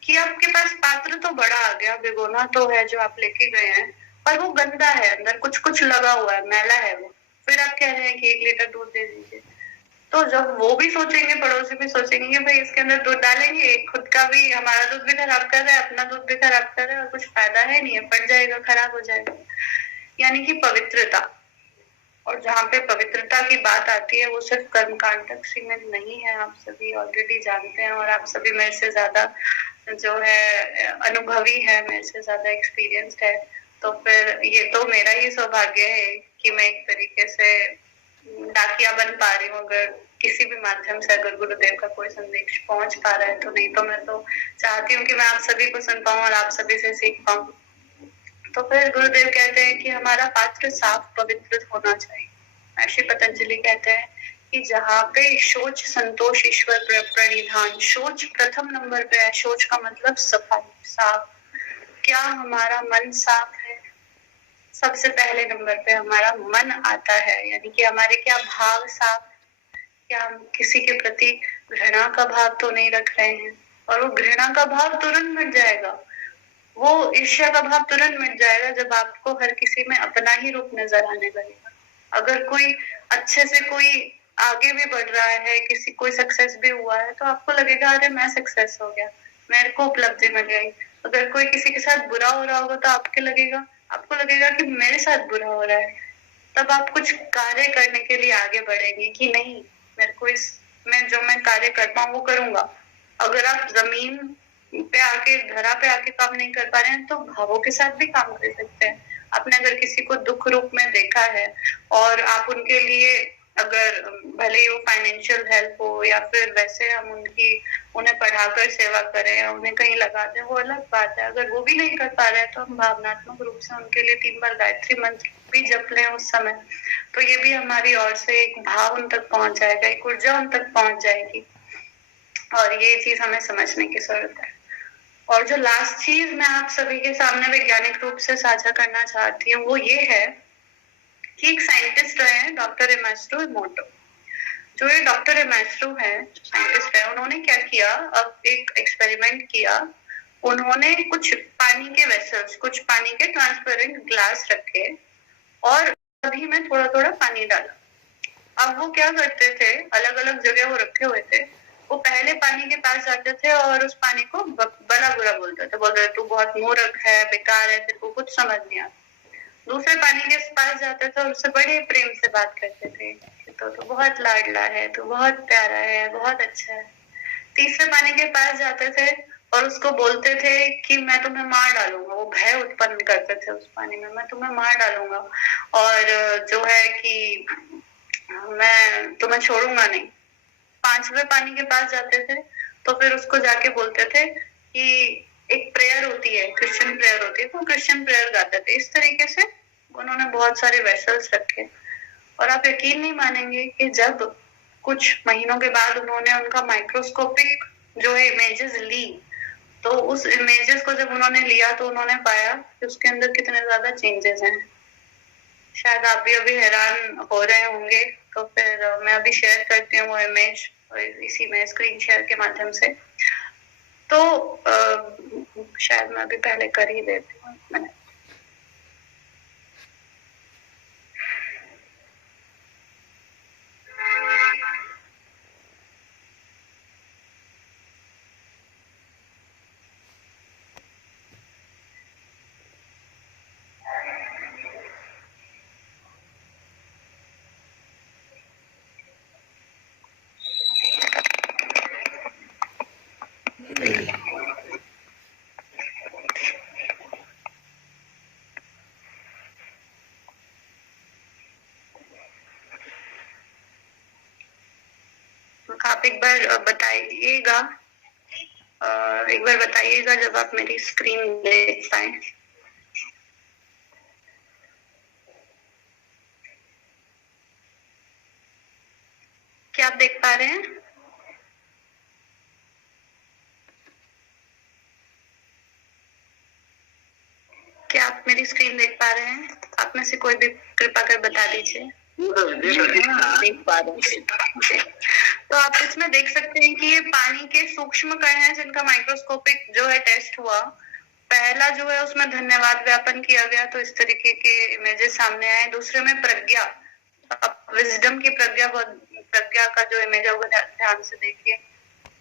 कि आपके पास पात्र तो बड़ा आ गया, भिगोना तो है जो आप लेके गए हैं, पर वो गंदा है, अंदर कुछ कुछ लगा हुआ है, मैला है वो। फिर आप कह रहे हैं कि 1 लीटर दूध दे दीजिए। तो जब वो भी सोचेंगे, पड़ोसी भी सोचेंगे कि भाई इसके अंदर दूध डालेंगे, खुद का भी, हमारा दूध भी खराब कर रहा है, अपना दूध भी खराब कर रहा है, और कुछ फायदा है नहीं है, फट जाएगा, खराब हो जाएगा। यानी कि पवित्रता। और जहाँ पे पवित्रता की बात आती है, वो सिर्फ कर्मकांड तक सीमित नहीं है, आप सभी ऑलरेडी जानते हैं, और आप सभी मेरे से ज्यादा जो है अनुभवी है, मेरे से ज्यादा एक्सपीरियंस्ड है। तो फिर ये तो मेरा ही सौभाग्य है कि मैं एक तरीके से डाकिया बन पा रही हूँ, अगर किसी भी माध्यम से अगर गुरुदेव का कोई संदेश पहुंच पा रहा है तो। नहीं तो मैं तो चाहती हूँ कि मैं आप सभी को सुन पाऊँ और आप सभी से सीख पाऊँ। तो फिर गुरुदेव कहते हैं कि हमारा पात्र साफ पवित्र होना चाहिए। महर्षि पतंजलि कहते हैं कि जहाँ पे शोच संतोष ईश्वर प्रणिधान, शोच प्रथम नंबर पे है। शोच का मतलब सफाई, साफ। क्या हमारा मन साफ है? सबसे पहले नंबर पे हमारा मन आता है, यानी कि हमारे क्या भाव साफ, क्या हम किसी के प्रति घृणा का भाव तो नहीं रख रहे हैं? और वो घृणा का भाव तुरंत मिट जाएगा, वो ईर्ष्या का भाव तुरंत मिट जाएगा जब आपको हर किसी में अपना ही रूप नजर आने लगेगा। अगर कोई अच्छे से कोई आगे भी बढ़ रहा है, किसी कोई सक्सेस भी हुआ है, तो आपको लगेगा अरे मैं सक्सेस हो गया, मेरे को उपलब्धि मिल गई। अगर कोई किसी के साथ बुरा हो रहा होगा तो आपको लगेगा कि मेरे साथ बुरा हो रहा है। तब आप कुछ कार्य करने के लिए आगे बढ़ेंगे कि नहीं, मेरे को मैं कार्य करता हूँ वो करूंगा। अगर आप जमीन पे आके, धरा पे आके काम नहीं कर पा रहे हैं, तो भावों के साथ भी काम कर सकते हैं। आपने अगर किसी को दुख रूप में देखा है और आप उनके लिए, अगर भले ही वो फाइनेंशियल हेल्प हो या फिर वैसे हम उन्हें पढ़ाकर सेवा करें या उन्हें कहीं लगा दें, वो अलग बात है। अगर वो भी नहीं कर पा रहे हैं तो हम भावनात्मक रूप से उनके लिए 3 बार गायत्री मंत्र भी जप लें उस समय, तो ये भी हमारी ओर से एक भाव उन तक पहुंच जाएगा, एक ऊर्जा उन तक पहुंच जाएगी। और ये चीज हमें समझने की जरूरत है। और जो लास्ट चीज मैं आप सभी के सामने वैज्ञानिक रूप से साझा करना चाहती हूँ वो ये है कि एक साइंटिस्ट रहे हैं डॉक्टर इमास्ट्रो इमोटो। जो ये डॉक्टर इमास्ट्रो है, जो साइंटिस्ट है, उन्होंने क्या किया, अब एक एक्सपेरिमेंट किया। उन्होंने कुछ पानी के वेसल्स, कुछ पानी के ट्रांसपेरेंट ग्लास रखे और सभी में थोड़ा थोड़ा पानी डाला। अब वो क्या करते थे, अलग अलग जगह वो रखे हुए थे, वो पहले पानी के पास जाते थे और उस पानी को भला बुरा बोलते थे तू बहुत मूर्ख है, बेकार है, तेरे को कुछ समझ नहीं आता। दूसरे पानी के पास जाते थे और उससे बड़े प्रेम से बात करते थे, तो बहुत लाडला है, तो बहुत प्यारा है, बहुत अच्छा है। तीसरे पानी के पास जाते थे और उसको बोलते थे कि मैं तुम्हें मार डालूंगा, वो भय उत्पन्न करते थे उस पानी में, मैं तुम्हें मार डालूंगा और जो है कि मैं तुम्हें छोड़ूंगा नहीं। पांचवें पानी के पास जाते थे तो फिर उसको जाके बोलते थे कि एक प्रेयर होती है, क्रिश्चियन प्रेयर होती है, तो क्रिश्चियन प्रेयर गाते थे। इस तरीके से उन्होंने बहुत सारे वेसल्स रखे और आप यकीन नहीं मानेंगे कि जब कुछ महीनों के बाद उन्होंने उनका माइक्रोस्कोपिक जो है इमेजेस ली, तो उस इमेजेस को जब उन्होंने लिया तो उन्होंने पाया कि उसके अंदर कितने ज्यादा चेंजेस हैं। शायद आप भी अभी हैरान हो रहे होंगे, तो फिर मैं अभी शेयर करती हूँ वो इमेज इसी में स्क्रीन शेयर के माध्यम से। तो शायद मैं अभी पहले कर ही देती हूँ, मैंने आप एक बार बताइएगा, एक बार बताइएगा जब आप मेरी स्क्रीन देख पाए। क्या आप देख पा रहे हैं? क्या आप मेरी स्क्रीन देख पा रहे हैं? आप में से कोई भी कृपा कर बता दीजिए। देख पा रहे हैं। तो आप इसमें देख सकते हैं कि ये पानी के सूक्ष्म कण हैं जिनका माइक्रोस्कोपिक जो है टेस्ट हुआ। पहला जो है उसमें धन्यवाद ज्ञापन किया गया, तो इस तरीके के इमेजेस सामने आए। दूसरे में प्रज्ञा, विजडम की प्रज्ञा का जो इमेज है वो ध्यान से देखिए,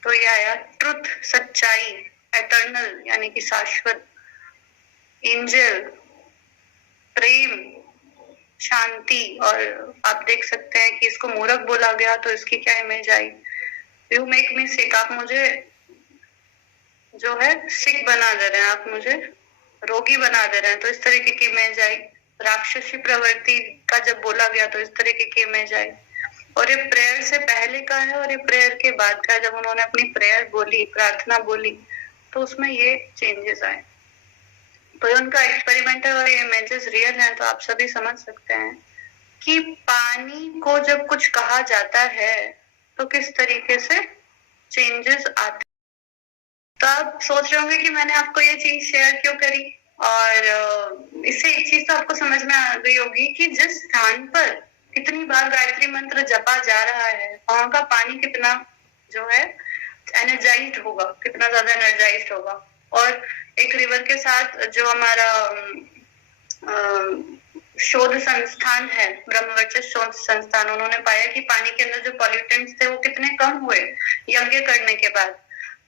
तो ये आया ट्रुथ, सच्चाई, एटर्नल यानी कि शाश्वत, एंजल, प्रेम, शांति। और आप देख सकते हैं कि इसको मूर्ख बोला गया, तो इसकी क्या इमेज आई, यू मेक मी सिक, आप मुझे जो है सिक बना दे रहे हैं, आप मुझे रोगी बना दे रहे हैं, तो इस तरीके की इमेज आई। राक्षसी प्रवृत्ति का जब बोला गया तो इस तरीके की इमेज आई। और ये प्रेयर से पहले का है और ये प्रेयर के बाद का है, जब उन्होंने अपनी प्रेयर बोली, प्रार्थना बोली, तो उसमें ये चेंजेस आए। तो ये उनका एक्सपेरिमेंट है और ये इमेजेस रियल हैं, तो आप सभी समझ सकते हैं कि पानी को जब कुछ कहा जाता है तो किस तरीके से चेंजेस आते। तो आप सोच रहे होंगे कि मैंने आपको ये चीज शेयर क्यों करी, और इससे एक चीज तो आपको समझ में आ गई होगी कि जिस स्थान पर कितनी बार गायत्री मंत्र जपा जा रहा है वहां का पानी कितना जो है एनर्जाइज्ड होगा, कितना ज्यादा एनर्जाइज्ड होगा। और एक रिवर के साथ जो हमारा शोध संस्थान है, ब्रह्मवर्चस्व शोध संस्थान, उन्होंने पाया कि पानी के अंदर जो पॉल्यूटेंट्स थे वो कितने कम हुए यज्ञ करने के बाद।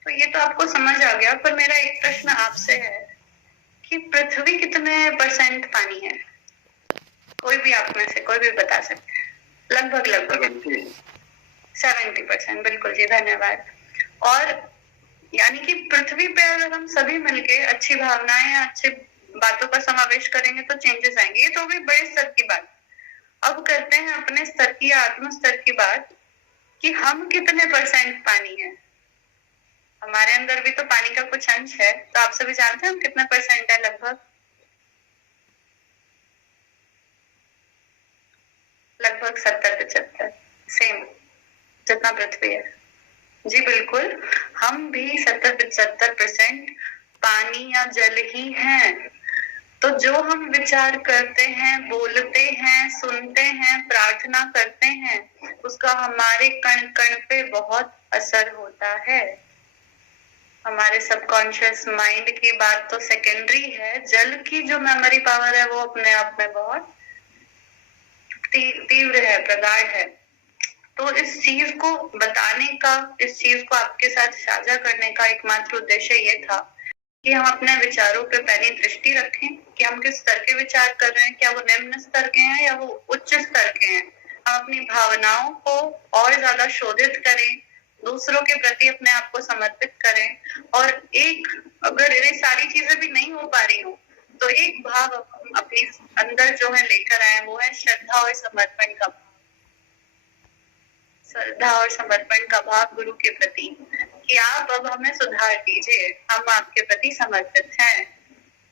तो ये तो आपको समझ आ गया, पर मेरा एक प्रश्न आपसे है कि पृथ्वी कितने परसेंट पानी है? कोई भी आप में से कोई भी बता सकते हैं? लगभग 70%, बिल्कुल जी, धन्यवाद। और यानी कि पृथ्वी पे अगर हम सभी मिलके अच्छी भावनाएं या अच्छी बातों का समावेश करेंगे तो चेंजेस आएंगे। ये तो भी बड़े स्तर की बात। अब करते हैं अपने स्तर की, आत्म स्तर की बात, कि हम कितने परसेंट पानी है। हमारे अंदर भी तो पानी का कुछ अंश है, तो आप सभी जानते हैं हम कितने परसेंट है? लगभग 70-75, सेम जितना पृथ्वी है। जी बिल्कुल, हम भी 70-75% पानी या जल ही हैं। तो जो हम विचार करते हैं, बोलते हैं, सुनते हैं, प्रार्थना करते हैं, उसका हमारे कण कण पे बहुत असर होता है। हमारे सबकॉन्शियस माइंड की बात तो सेकेंडरी है, जल की जो मेमोरी पावर है वो अपने आप में बहुत तीव्र है, प्रगाढ़ है। तो इस चीज को बताने का, इस चीज को आपके साथ साझा करने का एकमात्र उद्देश्य ये था कि हम अपने विचारों पे पहली दृष्टि रखें कि हम किस स्तर के विचार कर रहे हैं, क्या वो निम्न स्तर के हैं या वो उच्च स्तर के हैं। हम अपनी भावनाओं को और ज्यादा शोधित करें, दूसरों के प्रति अपने आप को समर्पित करें, और एक, अगर ये सारी चीजें भी नहीं हो पा रही हो तो एक भाव अपने अंदर जो है लेकर आए, वो है श्रद्धा और समर्पण का भाव। श्रद्धा और समर्पण का भाव गुरु के प्रति कि आप अब हमें सुधार दीजिए, हम आपके प्रति समर्पित हैं,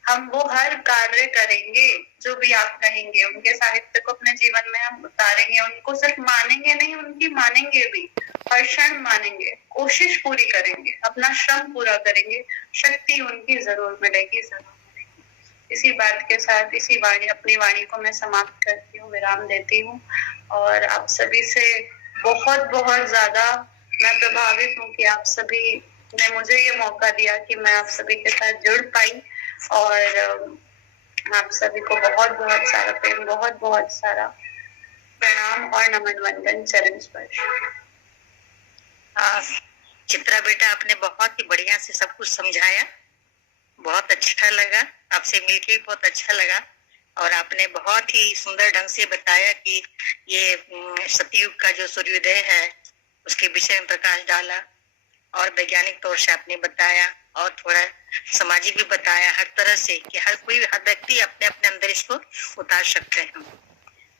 हम वो हर कार्य करेंगे जो भी आप कहेंगे, उनके साहित्य को अपने जीवन में हम उतारेंगे, उनको सिर्फ मानेंगे नहीं, उनकी मानेंगे भी, हर क्षण मानेंगे, कोशिश पूरी करेंगे, अपना श्रम पूरा करेंगे, शक्ति उनकी जरूर मिलेगी, जरूर मिलेगी। इसी बात के साथ इसी वाणी, अपनी वाणी को मैं समाप्त करती हूँ, विराम देती हूँ, और आप सभी से बहुत बहुत ज्यादा मैं प्रभावित हूँ कि आप सभी ने मुझे ये मौका दिया कि मैं आप सभी के साथ जुड़ पाई, और आप सभी को बहुत बहुत सारा प्रेम, बहुत बहुत सारा प्रणाम और नमन, वंदन, चरण स्पर्श। चित्रा बेटा, आपने बहुत ही बढ़िया से सब कुछ समझाया, बहुत अच्छा लगा, आपसे मिलके भी बहुत अच्छा लगा, और आपने बहुत ही सुंदर ढंग से बताया कि ये सतयुग का जो सूर्योदय है उसके विषय में प्रकाश डाला, और वैज्ञानिक तौर से आपने बताया, और थोड़ा सामाजिक भी बताया, हर तरह से कि हर व्यक्ति अपने अपने अंदर इसको उतार सकते हैं।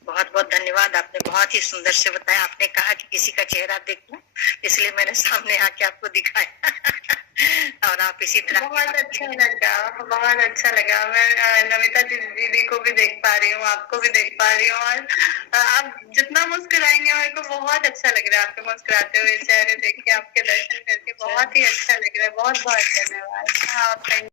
बहुत बहुत धन्यवाद, आपने बहुत ही सुंदर से बताया। आपने कहा कि किसी का चेहरा देखूं, इसलिए मैंने सामने आके आपको दिखाया और आप इसी तरह। बहुत अच्छा लगा, बहुत अच्छा लगा। मैं नमिता दीदी को भी देख पा रही हूँ, आपको भी देख पा रही हूँ, और आप जितना मुस्कुराएंगे मेरे को बहुत अच्छा लग रहा है। आपके मुस्कुराते हुए चेहरे देख के, आपके दर्शन करके बहुत ही अच्छा लग रहा है। बहुत बहुत धन्यवाद। हाँ,